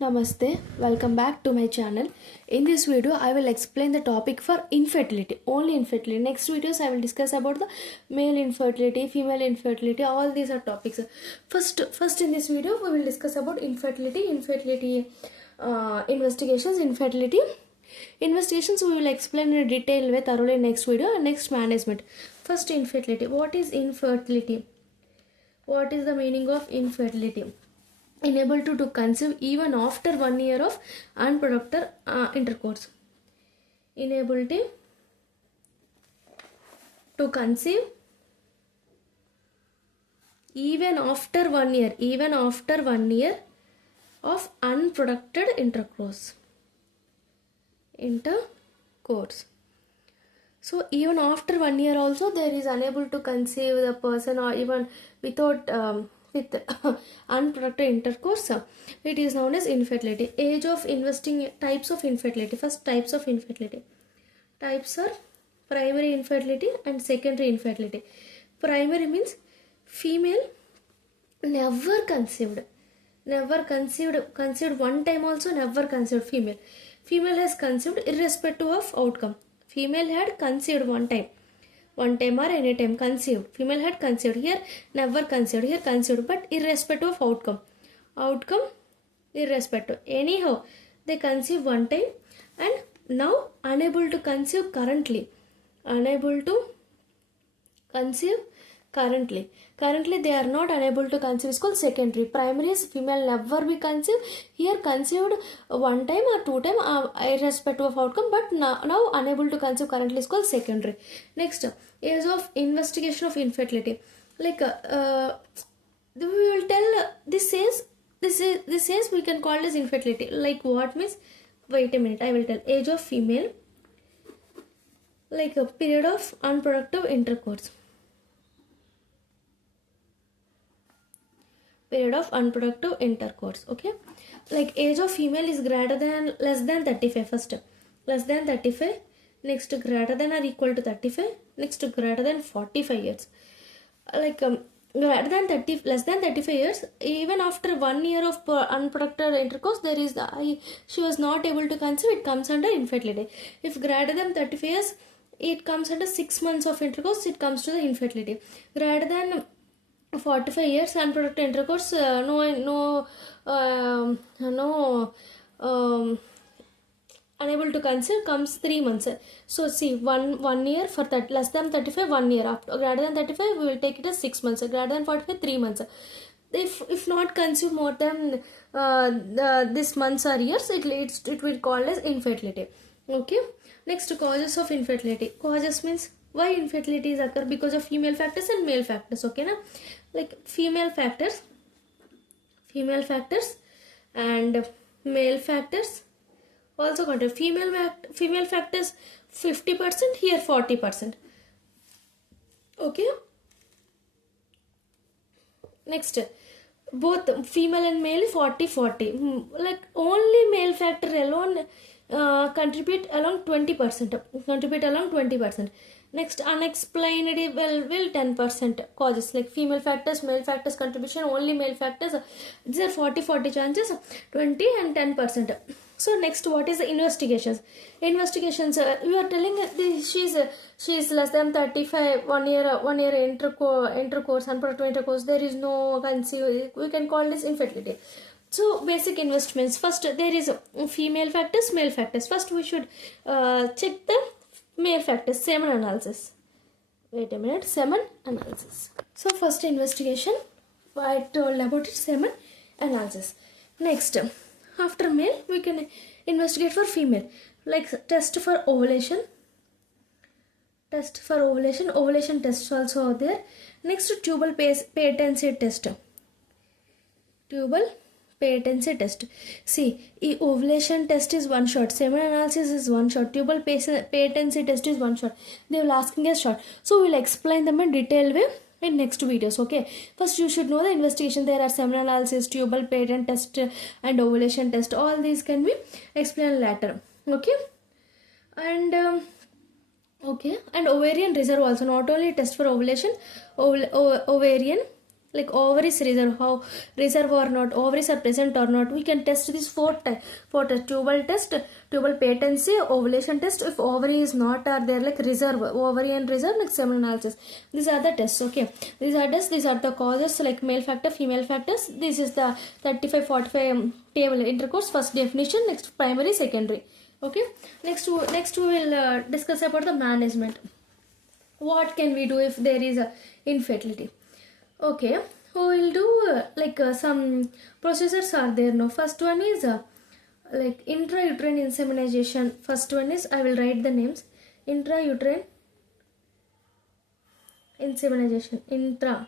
Namaste, welcome back to my channel. In this video, I will explain the topic for infertility, only infertility. Next videos, I will discuss about the male infertility, female infertility, all these are topics. First in this video, we will discuss about infertility investigations, infertility. Investigations we will explain in detail with thoroughly next video and next management. First infertility. What is infertility? What is the meaning of infertility? Inability to conceive even after 1 year of unprotected intercourse. Inability to conceive even after 1 year, of unprotected intercourse. So even after 1 year also there is unable to conceive the person, or even without with unprotected intercourse. It is known as infertility. Age of investing, types of infertility. First, types of infertility. Types are primary infertility and secondary infertility. Primary means female never conceived one time also, never conceived. Female has conceived irrespective of outcome. Female had conceived one time or any time conceived. Female had conceived, here never conceived, here conceived, but irrespective of outcome irrespective, anyhow they conceive one time and now unable to conceive currently. Currently they are not unable to conceive, is called secondary. Primary is female never be conceived, here conceived one time or two time irrespective of outcome, but now unable to conceive currently, is called secondary. Next, age of investigation of infertility. Like we will tell this says we can call as infertility. Like what means? Wait a minute, I will tell. Age of female, like a period of unproductive intercourse. Okay, like age of female is less than 35. First, less than 35, next greater than or equal to 35, next greater than 45 years. Like greater than 30, less than 35 years, even after 1 year of unprotected intercourse, there is she was not able to conceive, it comes under infertility. If greater than 35 years, it comes under 6 months of intercourse, it comes to the infertility. Greater than 45 years unprotected intercourse, unable to conceive, comes 3 months. So see, one year for that, less than 35 1 year, after greater than 35 we will take it as 6 months, greater than 45 3 months. If not conceive more than this months or years, it will call as infertility. Okay, next, causes of infertility. Causes means why infertility is occur, because of female factors and male factors. Okay na, like female factors and male factors also contribute. Female factors 50%, here 40%. Okay, next, both female and male 40-40. Like only male factor alone contribute along 20%. Next, unexplained will 10% causes. Like female factors, male factors contribution, only male factors, these are 40-40 chances, 20 and 10%. So next, what is the investigations? We are telling she's less than 35, 1 year intercourse, unprotected intercourse, there is no conceive, we can call this infertility. So basic investments. First, there is female factors, male factors. First we should check the male factors, semen analysis. Wait a minute, semen analysis. So first investigation, I told about it, semen analysis. Next, after male, we can investigate for female, like test for ovulation. Ovulation tests also are there. Next, tubal patency test. See, ovulation test is one shot, semen analysis is one shot, tubal patency test is one shot. They will asking us short. So we will explain them in detailed way in next videos. Okay, first you should know the investigation. There are semen analysis, tubal patent test and ovulation test. All these can be explained later. Okay, and ovarian reserve also. Not only test for ovulation, ovarian like ovaries reserve or not, ovaries are present or not. We can test this four tests: tubal test, tubal patency, ovulation test. If ovary is not are there, like reserve, ovarian reserve, like semen analysis. These are the tests. Okay, these are tests. These are the causes, like male factor, female factors. This is the 35-45 table intercourse. First definition. Next primary, secondary. Okay, next we will discuss about the management. What can we do if there is a infertility? Okay, we will do some procedures are there. No, first one is like intrauterine insemination. First one is, I will write the names: intrauterine insemination, intrauterine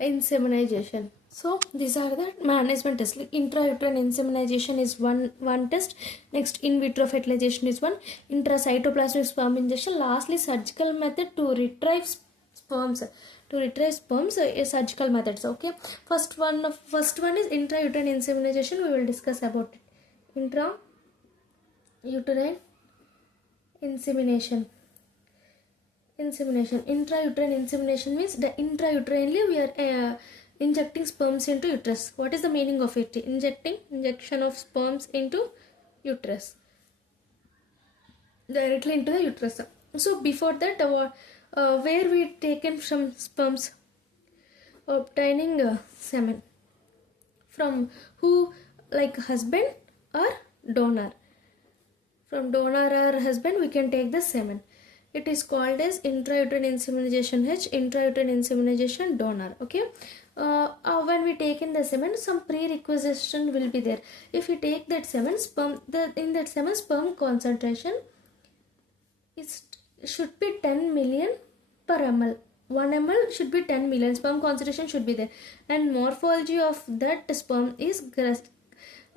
insemination. So these are the management tests. Like intrauterine insemination is one test. Next, in vitro fertilization is one. Intracytoplasmic sperm injection. Lastly, surgical method to retrieve sperms. Surgical methods. Okay. First one is intrauterine insemination. We will discuss about it. Intrauterine insemination. Intrauterine insemination means the intrauterine we are injecting sperms into uterus. What is the meaning of it? Injection of sperms into uterus, directly into the uterus. So before that, where we taken some sperms? Obtaining semen from who? Like husband or donor. From donor or husband we can take the semen. It is called as intrauterine insemination H, intrauterine insemination donor. Okay. When we take in the semen, some prerequisition will be there. If we take that semen, in that semen sperm concentration should be 10 million per ml. 1 ml should be 10 million. Sperm concentration should be there, and morphology of that sperm is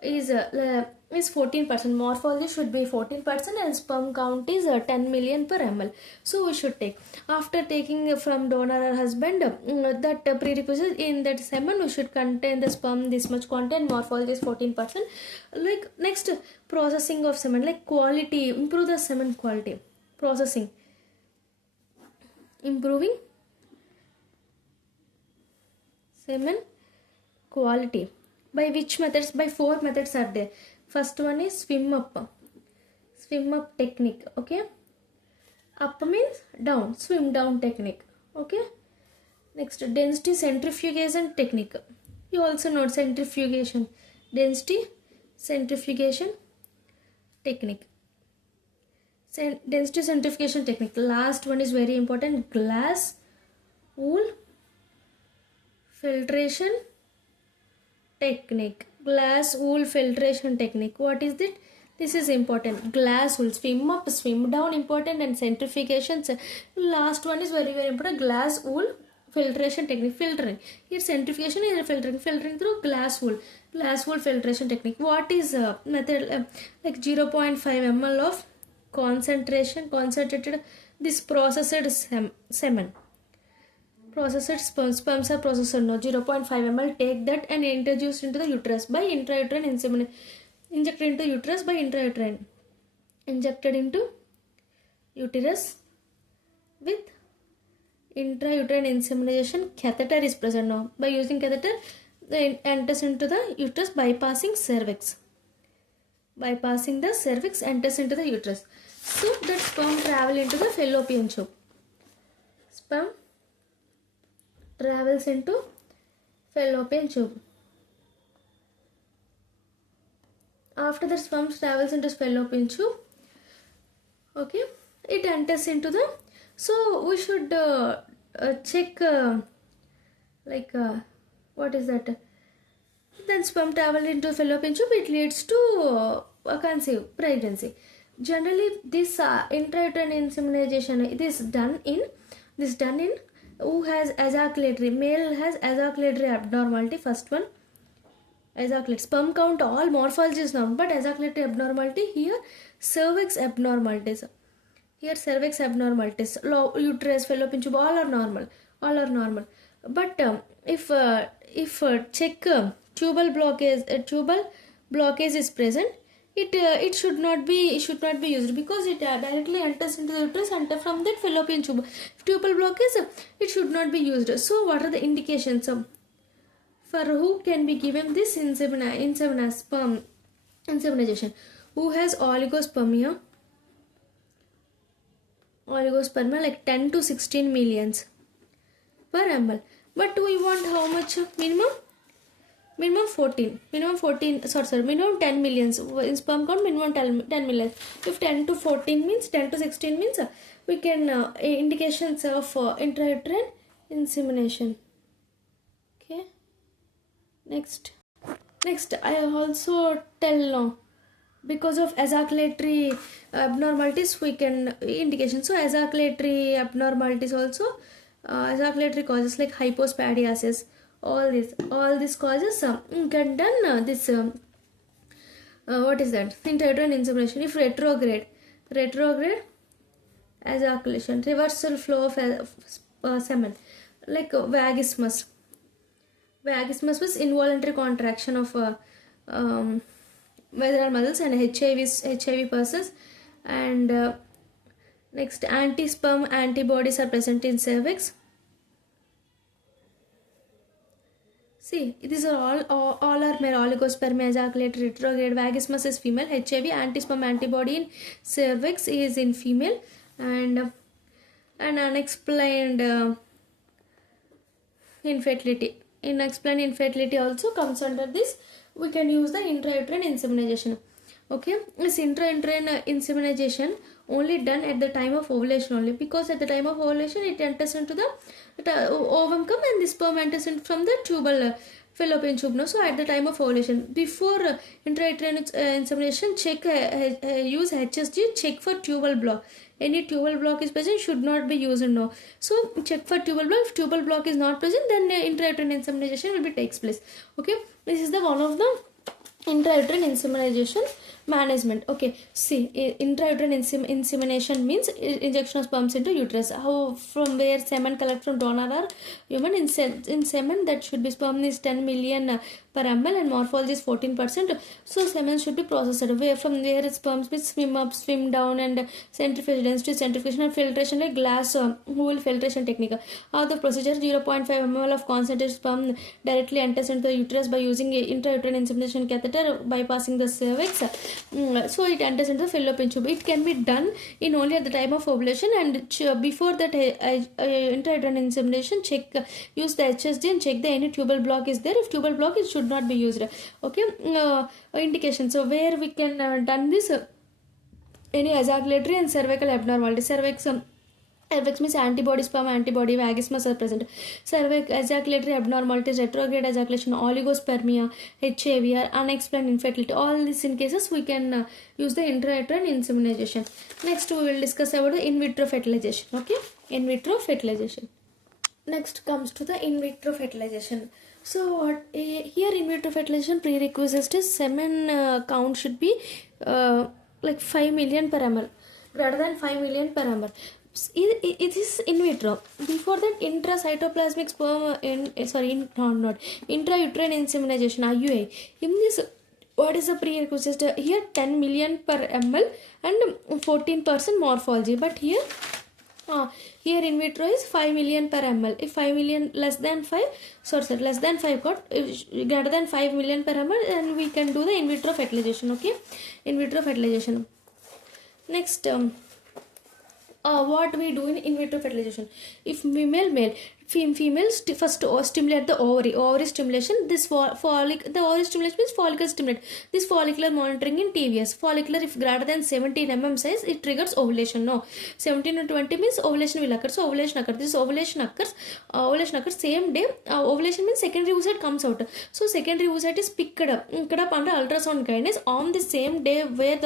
14%. Morphology should be 14%, and sperm count is 10 million per ml. So we should take. After taking from donor or husband, that prerequisite in that semen we should contain the sperm this much content. Morphology is 14%. Like next, processing of semen, like quality, improve the semen quality. Processing, improving semen quality. By which methods? By 4 methods are there. First one is swim up technique. Okay, up means down, swim down technique. Okay, next, density centrifugation technique. You also know centrifugation, density centrifugation technique. Density centrifugation technique. Last one is very important: glass wool filtration technique. Glass wool filtration technique. What is it? This is important. Glass wool, swim up, swim down, important, and centrifugation. Last one is very, very important: glass wool filtration technique. Filtering. Here centrifugation, here filtering. Filtering through glass wool. Glass wool filtration technique. What is method? Like 0.5 ml of concentrated this processed semen. Processed sperms are processed. No, 0.5 ml. Take that and introduce into the uterus by intrauterine insemination. Injected into uterus by intrauterine. Injected into uterus with intrauterine insemination. Catheter is present now. By using catheter, it enters into the uterus bypassing cervix. Bypassing the cervix, enters into the uterus. So that sperm travel into the fallopian tube. Sperm travels into fallopian tube. After the sperm travels into fallopian tube, okay, it enters into the. So we should check what is that? Then sperm travel into fallopian tube. It leads to conceive pregnancy. Generally, this intrauterine insemination is done in who has ejaculatory. Male has ejaculatory abnormality. First one, ejaculate. Sperm count, all morphology is normal, but ejaculatory abnormality here, cervix abnormalities. Here cervix abnormalities, uterus, fallopian tube, all are normal. But if check tubal blockage is present, it should not be used because it directly enters into the uterus, and from that fallopian tube. If tubal block is, it should not be used. So what are the indications for who can be given this insemination? Who has oligospermia like 10 to 16 millions per ml. But we want how much? Minimum 14, minimum 10 millions in sperm count, minimum 10 millions. If 10 to 14 means 10 to 16 means we can indications of intrauterine insemination. Okay, next I also tell now, because of ejaculatory abnormalities we can indication. So ejaculatory abnormalities also, ejaculatory causes like hypospadiasis, all these causes can done this what is that, intrauterine insemination. If retrograde ejaculation, reversal flow of semen, like vagismus was involuntary contraction of vaginal muscles and HIV persons. And next, anti-sperm antibodies are present in cervix. See, these are all are male. Oligospermia, ejaculatory, retrograde, vagismus is female, HIV, anti-sperm antibody in cervix is in female, and unexplained infertility. Unexplained infertility also comes under this. We can use the intrauterine insemination. Okay, this intrauterine insemination only done at the time of ovulation only, because at the time of ovulation it enters into the ovum come, and the sperm enters in from the tubal fallopian tube. No, so at the time of ovulation, before intrauterine insemination, check use HSG, check for tubal block. Any tubal block is present, should not be used. No, so check for tubal block. If tubal block is not present, then intrauterine insemination will be takes place. Okay, this is the one of the intrauterine insemination management. Okay, see, intrauterine insemination means injection of sperms into uterus. How, from where semen collect from donor or human. In semen, that should be, sperm is 10 million per ml and morphology is 14%. So semen should be processed. From where sperms will swim up, swim down, and centrifuge, density centrifugation and filtration like glass wool filtration technique. How the procedure, 0.5 ml of concentrated sperm directly enters into the uterus by using a intrauterine insemination catheter bypassing the cervix. So it enters into the fallopian tube. It can be done in only at the time of ovulation, and before that intrauterine insemination, use the HSG and check the any tubal block is there. If tubal block, it should not be used. Okay, indication. So where we can done this, any ejaculatory and cervical abnormality. Cervix means antibody, sperm antibody, vagismus are present. Cervix ejaculatory abnormalities, retrograde ejaculation, oligospermia, HIV, or unexplained infertility. All these in cases we can use the intrauterine insemination. Next we will discuss about the in vitro fertilization. Okay, in vitro fertilization. Next comes to the in vitro fertilization. So what here in vitro fertilization prerequisite is semen count should be like 5 million per ml, greater than 5 million per ml. It is in vitro. Before that, intracytoplasmic sperm intrauterine insemination, IUI. In this, what is the prerequisite? Here 10 million per ml and 14% morphology. But here in vitro is 5 million per ml. If 5 million less than 5 got, if greater than 5 million per ml, then we can do the in vitro fertilization. Okay, in vitro fertilization. Next, what we do in vitro fertilization? If females first stimulate the ovary stimulation. This the ovary stimulation means follicle stimulate. This follicular monitoring in TVS. Follicular, if greater than 17 mm size, it triggers ovulation. No, 17 to 20 means ovulation will occur. So ovulation occurs. This ovulation occurs same day. Ovulation means secondary oocyte comes out. So secondary oocyte is picked up under ultrasound guidance on the same day when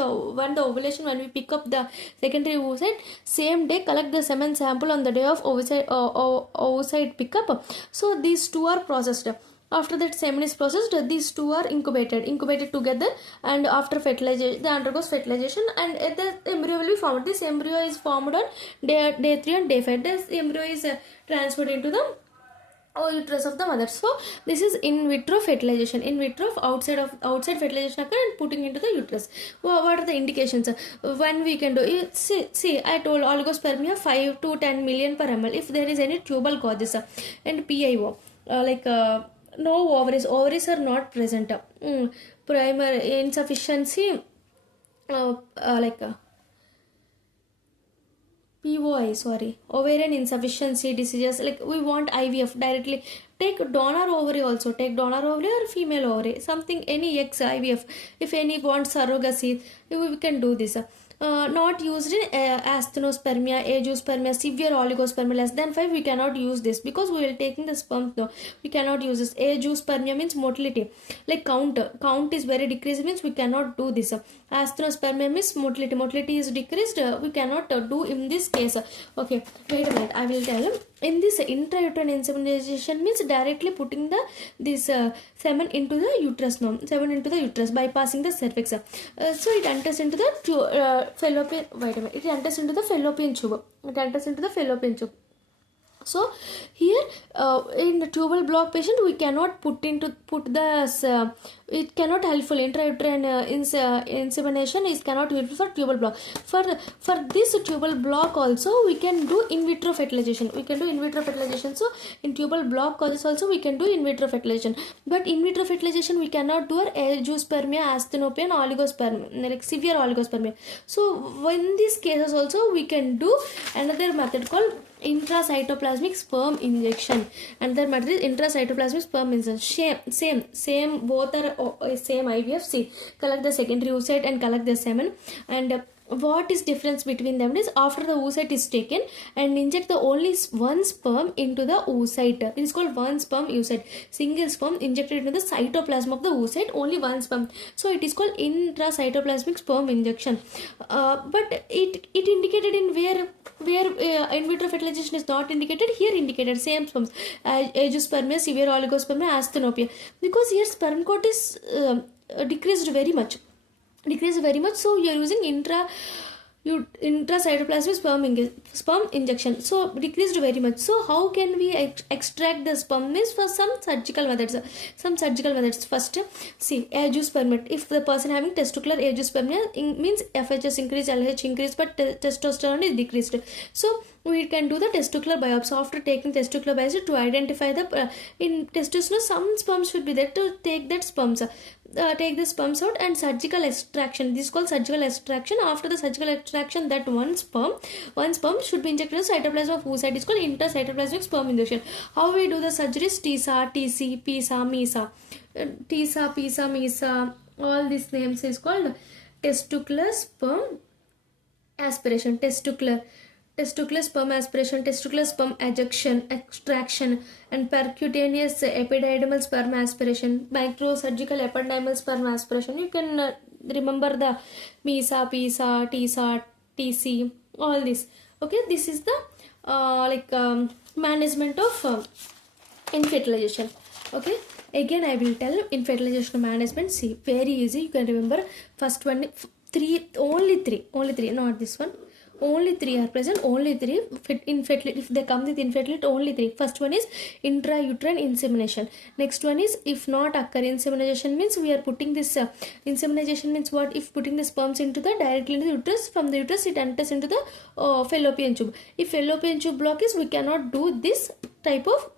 we pick up the secondary oocyte, same day collect the semen sample on the day of oocyte pickup. So these two are processed. After that semen is processed, these two are incubated together, and after fertilization, they undergoes fertilization, and the embryo will be formed. This embryo is formed on day 3 and day 5. This embryo is transferred into the or uterus of the mother. So this is in vitro fertilization. In vitro outside fertilization occur and putting into the uterus. What are the indications? When we can do it, see I told oligospermia 5 to 10 million per ml. If there is any tubal causes and PIO, no ovaries are not present. Primary insufficiency, POI, sorry, ovarian insufficiency diseases. Like we want IVF directly. Take donor ovary also. Take donor ovary or female ovary. Something, any X IVF. If any want surrogacy, we can do this. Not used in asthenospermia, agiospermia, severe oligospermia less than 5. We cannot use this because we will taking the sperm. No, we cannot use this. Agiospermia means motility. Like count is very decreased means we cannot do this. Asthenospermia means motility. Motility is decreased. We cannot do in this case. Okay, wait a minute. I will tell you. In this intrauterine insemination means directly putting this semen into the uterus. No, semen into the uterus bypassing the cervix. So it enters into the fallopian. Wait a minute. It enters into the fallopian tube. It enters into the fallopian tube. So here in the tubal block patient we cannot put the it cannot helpful intrauterine insemination is cannot helpful for tubal block. For this tubal block also we can do in vitro fertilization. We can do in vitro fertilization. So in tubal block causes also we can do in vitro fertilization. But in vitro fertilization we cannot do agiospermia, asthenopia, and oligospermia, like severe oligospermia. So in these cases also we can do another method called intracytoplasmic sperm injection. Another method is intracytoplasmic sperm injection. Same both are same IVF. See, collect the secondary oocyte and collect the semen. And what is difference between them is after the oocyte is taken and inject the only one sperm into the oocyte. It is called one sperm oocyte. Single sperm injected into the cytoplasm of the oocyte, only one sperm. So it is called intracytoplasmic sperm injection. But it indicated in where in vitro fertilization is not indicated, here indicated same sperms, agiospermia, severe oligospermia, asthenopia, because here sperm count is decreased very much. So you are using intracytoplasmic sperm injection, so decreased very much. So how can we extract the sperm? Means for some surgical methods. First, see, agiospermia. If the person having testicular agiospermia, means FHS increase, LH increase, but testosterone is decreased. So we can do the testicular biopsy. After taking testicular biopsy to identify the in testosterone some sperms should be there, to take that sperms. Take the sperms out and surgical extraction. This is called surgical extraction. After the surgical extraction, that one sperm should be injected in the cytoplasm of oocyte. It is called intracytoplasmic sperm injection. How we do the surgeries? TISA, TC, PISA, MISA. TISA, PISA, MISA. All these names is called testicular sperm aspiration. Testicular sperm aspiration, testicular sperm ejection, extraction, and percutaneous epididymal sperm aspiration, microsurgical epididymal sperm aspiration. You can remember the MISA, PISA, TISA, TC, all this. Okay, this is the management of infertilization. Okay, again I will tell infertilization management. See, very easy. You can remember first one, only three, not this one. Only three are present. Only three infertility. If they come with infertility, only three. First one is intrauterine insemination. Next one is if not occur insemination means we are putting this insemination means what? If putting the sperms into the directly into the uterus, from the uterus it enters into the fallopian tube. If fallopian tube block is, we cannot do this type of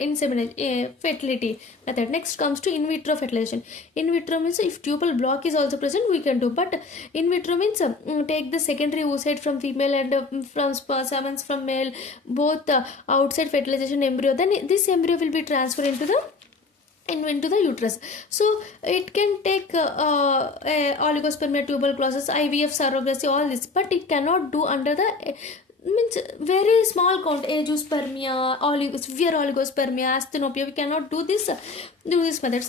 insemination fertility method. Next comes to in vitro fertilization. In vitro means if tubal block is also present, we can do. But in vitro means take the secondary oocyte from female and from sperm from male, both outside fertilization embryo. Then this embryo will be transferred into the uterus. So it can take oligospermia, tuberculosis, IVF, surrogacy, all this, but it cannot do under the means very small count, agiospermia, severe oligospermia, asthenopia. We cannot do this method.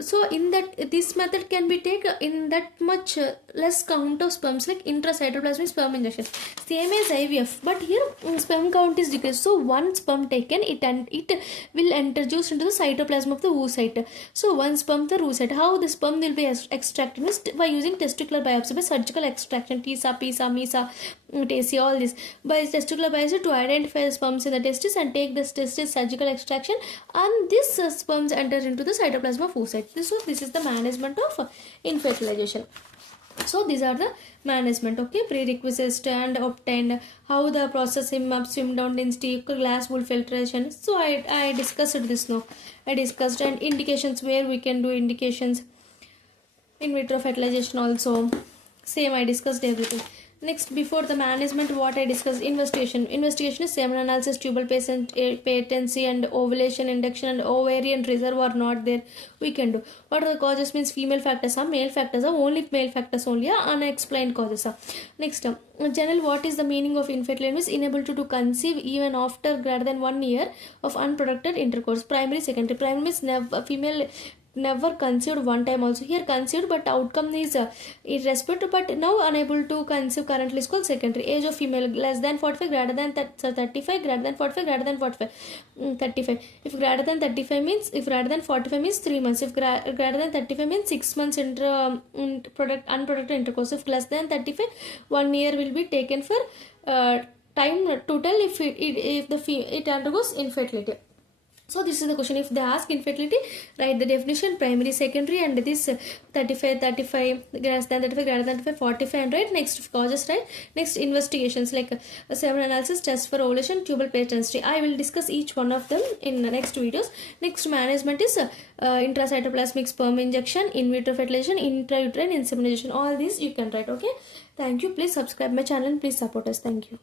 So in that, this method can be taken in that much less count of sperms, like intracytoplasmic sperm injection, same as IVF, but here sperm count is decreased. So one sperm taken, it will introduce into the cytoplasm of the oocyte. So one sperm per oocyte. How the sperm will be extracted is by using testicular biopsy, by surgical extraction, TISA, PISA, MISA, TSC, all this by testicular biopsy to identify sperms in the testis and take the testis surgical extraction, and this sperms enter into the cytoplasm of oocyte. So this is the management of infertilization. So these are the management. Okay, prerequisites and obtained, how the process swim down density, glass wool filtration. So I discussed this now. I discussed, and indications where we can do indications, in vitro fertilization also same, I discussed everything. Next, before the management, what I discussed, investigation is semen analysis, tubal patency and ovulation induction, and ovarian reserve are not there, we can do. What are the causes? Means female factors are, male factors are, only male factors only are, unexplained causes are. Next, general, what is the meaning of infertility? Means unable to conceive even after greater than 1 year of unprotected intercourse. Primary, secondary. Primary means never, female never conceived one time also. Here conceived, but outcome is irrespective, but now unable to conceive currently is called secondary. Age of female less than 45, greater than 35, greater than 45, greater than 45, 35. If greater than 35 means, if greater than 45 means 3 months. If greater than 35 means 6 months unprotected intercourse. If less than 35, 1 year will be taken for time to tell if it undergoes infertility. So this is the question. If they ask infertility, write the definition, primary, secondary, and this 35, greater than 35, greater than 35, 45, and right. Next, causes, right. Next, investigations like semen analysis, test for ovulation, tubal patency. I will discuss each one of them in the next videos. Next, management is intracytoplasmic sperm injection, in vitro fertilization, intrauterine insemination. All these you can write. Okay. Thank you. Please subscribe my channel. Please support us. Thank you.